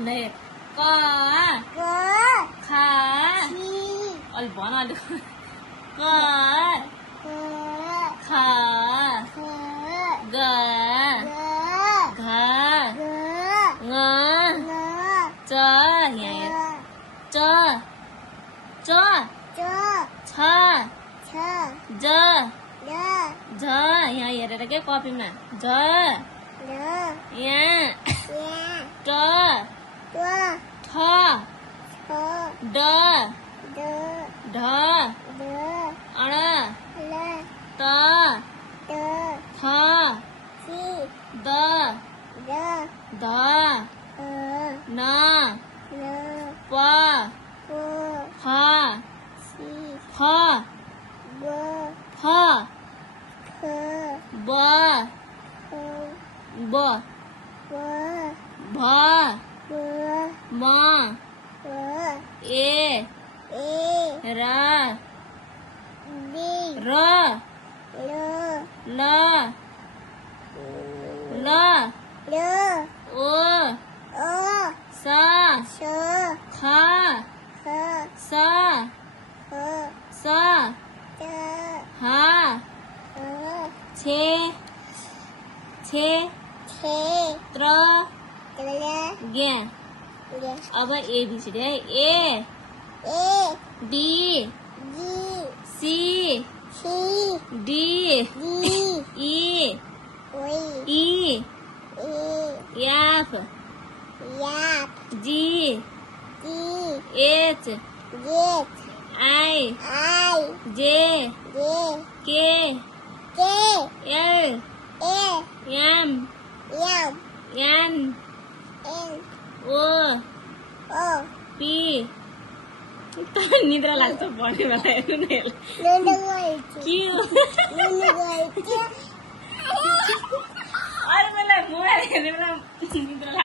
नहीं क खा अलि भन अलि क खा ग घा ङ च यहाँ हेर च च छ ज झ यहाँ हेरेर के कपीमा झ यहाँ ट ठ ड ढ अण त थ द ध न प ह फ फ ब ब भ म ए र र ल ल ओ स ख स स ह छे त्र ज्ञ अब ABCD है A B C D E F G H I J K L M N O P निद्रा लाग्छ भन्ने बेला हेर्नु न के अरू बेला मोबाइल हेर्ने बेला